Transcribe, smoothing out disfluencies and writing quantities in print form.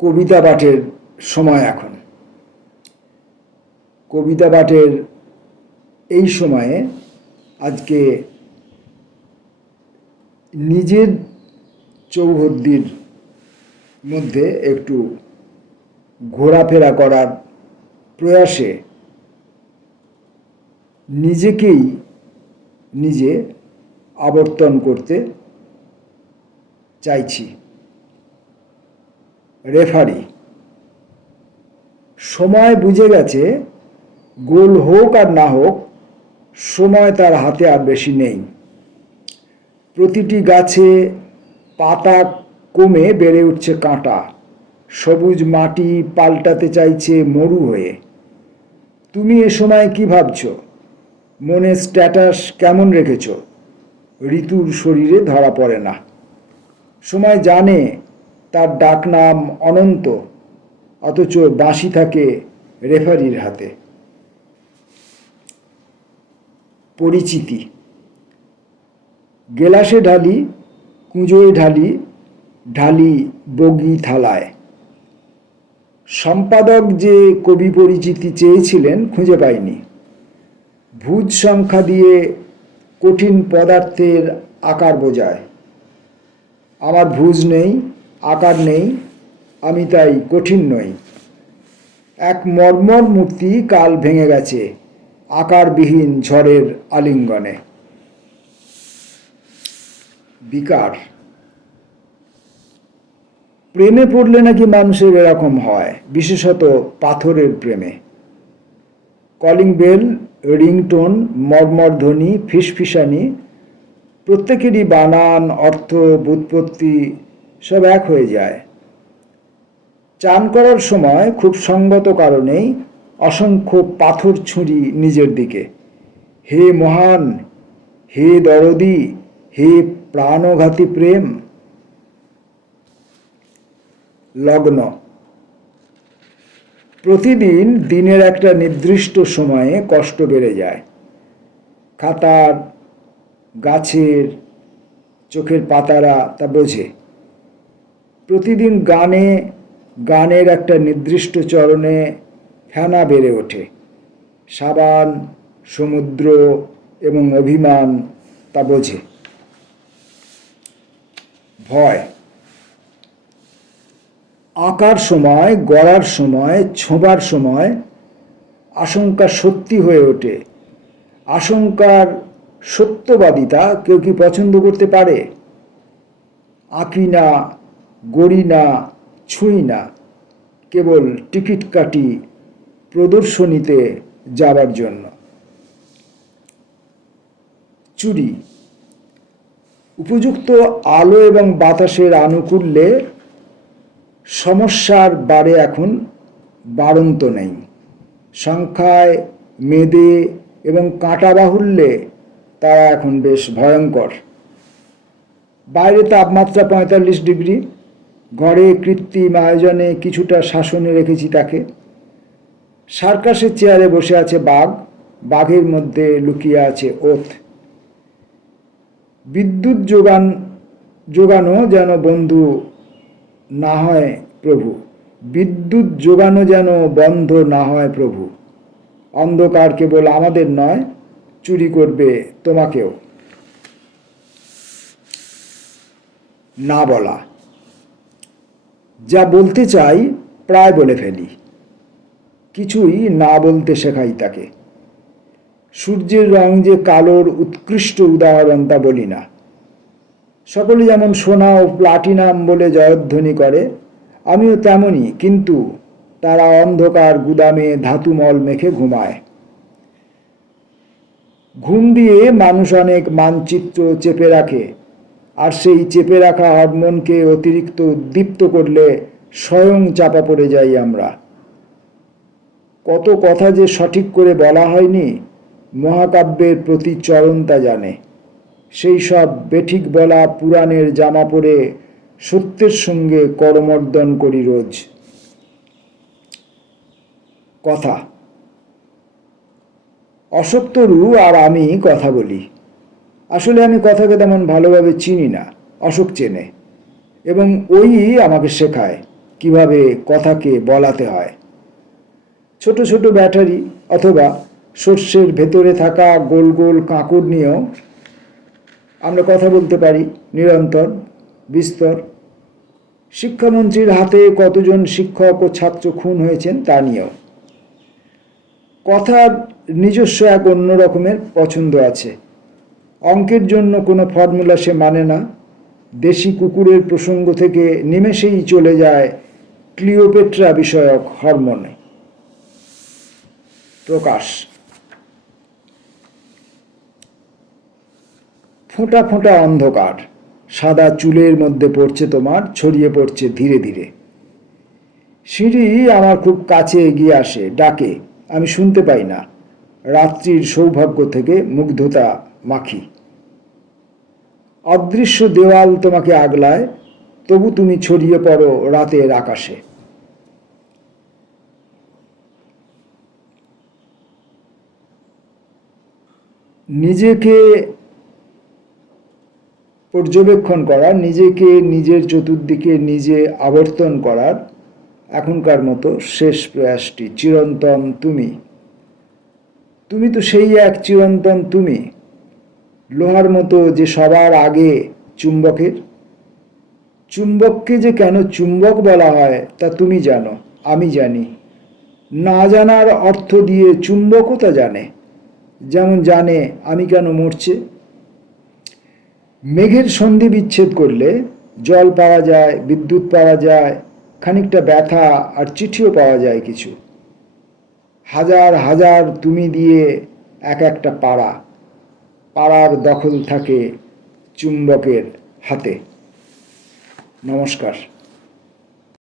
কবিতা পাঠের সময় এখন। কবিতা পাঠের এই সময়ে আজকে নিজের চৌহদ্দির মধ্যে একটু ঘোরাফেরা করার প্রয়াসে নিজেকেই নিজে আবর্তন করতে চাইছি। রেফারি সময় বুঝে গেছে, গোল হোক আর না হোক সময় তার হাতে আর বেশি নেই। প্রতিটি গাছে পাতা কমে বেড়ে উঠছে কাঁটা, সবুজ মাটি পাল্টাতে চাইছে মরু হয়ে। তুমি এ সময় কি ভাবছো? মনে স্ট্যাটাস কেমন রেখেছ? ঋতুর শরীরে ধরা পড়ে না। সময় জানে তার ডাকনাম অনন্ত, অথচ বাঁশি থাকে রেফারির হাতে। পরিচিতি গেলাসে ঢালি, কুঁজোয় ঢালি, ঢালি বগি থালায়। সম্পাদক যে কবি পরিচিতি চেয়েছিলেন খুঁজে পাইনি। ভুজ সংখ্যা দিয়ে কঠিন পদার্থের আকার বোঝায়। আমার ভুজ নেই, আকার নেই, আমি তাই কঠিন নই। এক মর্মর মূর্তি কাল ভেঙে গেছে আকারবিহীন ঝড়ের আলিঙ্গনে। বিকার প্রেমে পড়লে নাকি মানুষের এরকম হয়, বিশেষত পাথরের প্রেমে। কলিং বেল, রিংটোন, মর্মর ধ্বনি, ফিসফিসানি, প্রত্যেকেরই বানান, অর্থ, ব্যুৎপত্তি সব এক হয়ে যায়। চান করার সময় খুব সঙ্গত কারণেই অসংখ্য পাথর ছুঁড়ি নিজের দিকে। হে মহান, হে দরদি, হে প্রাণঘাতী প্রেম। লগ্ন প্রতিদিন দিনের একটা নির্দিষ্ট সময়ে কষ্ট বেড়ে যায়। খাতার, গাছের, চোখের পাতারা তা বোঝে। প্রতিদিন গানের একটা নির্দিষ্ট চরণে ফেনা বেড়ে ওঠে। সাবান, সমুদ্র এবং অভিমান তা বোঝে। ভয় আঁকার সময়, গড়ার সময়, ছোঁবার সময় আশঙ্কা সত্যি হয়ে ওঠে। আশঙ্কার সত্যবাদিতা কেউ কি পছন্দ করতে পারে? আঁকি না, গড়ি না, ছুঁই না, কেবল টিকিট কাটি প্রদর্শনীতে যাবার জন্য। চুরি উপযুক্ত আলো এবং বাতাসের আনুকূল্যে সমস্যার বারে এখন বাড়ন্ত নেই। সংখ্যায়, মেদে এবং কাঁটা বাহুল্যে তারা এখন বেশ ভয়ঙ্কর। বাইরে তাপমাত্রা 45 ডিগ্রি, ঘরে কৃত্রিম আয়োজনে কিছুটা শাসনে রেখেছি তাকে। সার্কাসের চেয়ারে বসে আছে বাঘ, বাঘের মধ্যে লুকিয়ে আছে ওত। বিদ্যুৎ যোগানো যেন বন্ধু না হয় প্রভু, বিদ্যুৎ যোগানো যেন বন্ধ না হয় প্রভু। অন্ধকার কেবল আমাদের নয়, চুরি করবে তোমাকেও। না বলা, যা বলতে চাই প্রায় বলে ফেলি, কিছুই না বলতে শেখাই তাকে। সূর্যের রং যে কালোর উৎকৃষ্ট উদাহরণ তা বলি না। সকলে যেমন সোনা ও প্লাটিনাম বলে জয়ধ্বনি করে, আমিও তেমনই, কিন্তু তারা অন্ধকার গুদামে ধাতুমল মেখে ঘুমায়। ঘুম দিয়ে মানুষ অনেক মানচিত্র চেপে রাখে, আর সেই চেপে রাখা হরমোনকে অতিরিক্ত উদ্দীপ্ত করলে স্বয়ং চাপা পড়ে যাই আমরা। কত কথা যে সঠিক করে বলা হয়নি, মহাকাব্যের প্রতি চরণ তা জানে। সেই সব বেঠিক বলা পুরাণের জামা পরে সত্যের সঙ্গে করমর্দন করি রোজ। কথা অশোক তরু আর আমি কথা বলি। আসলে আমি কথাকে তেমন ভালোভাবে চিনি না, অশোক চেনে, এবং ওই আমাকে শেখায়। কিভাবে কথাকে বলাতে হয়। ছোট ছোট ব্যাটারি অথবা সর্ষের ভেতরে থাকা গোল গোল কাঁকড় নিয়েও আমরা কথা বলতে পারি নিরন্তর বিস্তর। শিক্ষামন্ত্রীর হাতে কতজন শিক্ষক ও ছাত্র খুন হয়েছেন তা নিয়েও। কথার নিজস্ব এক অন্য রকমের পছন্দ আছে। অঙ্কের জন্য কোনো ফর্মুলা সে মানে না। দেশি কুকুরের প্রসঙ্গ থেকে নিমেষেই চলে যায় ক্লিওপেট্রা বিষয়ক হরমোনে। প্রকাশ। ফোঁটা ফোঁটা অন্ধকার সাদা চুলের মধ্যে পড়ছে তোমার, ছড়িয়ে পড়ছে ধীরে ধীরে। সিঁড়ি আমার খুব কাছে এগিয়ে আসে, ডাকে, আমি শুনতে পাই না। রাত্রির সৌভাগ্য থেকে মুগ্ধতা মাখি। অদৃশ্য দেওয়াল তোমাকে আগলায়, তবু তুমি ছড়িয়ে পড়ো রাতের আকাশে। নিজেকে পর্যবেক্ষণ করা, নিজেকে নিজের চতুর্দিকে নিজে আবর্তন করার এখনকার মতো শেষ প্রয়াসটি। চিরন্তন তুমি। তুমি তো সেই এক চিরন্তন তুমি, লোহার মতো যে সবার আগে চুম্বকের। চুম্বককে যে কেন চুম্বক বলা হয় তা তুমি জানো, আমি জানি। না জানার অর্থ দিয়ে চুম্বকও তা জানে, যেমন জানে আমি কেন মরছে। মেঘের সন্ধি বিচ্ছেদ করলে জল পাওয়া যায়, বিদ্যুৎ পাওয়া যায়, খানিকটা ব্যথা আর চিঠিও পাওয়া যায় কিছু। হাজার হাজার তুমি দিয়ে এক একটা পাড়া, পাড়ার দখল থাকে চুম্বকের হাতে। নমস্কার।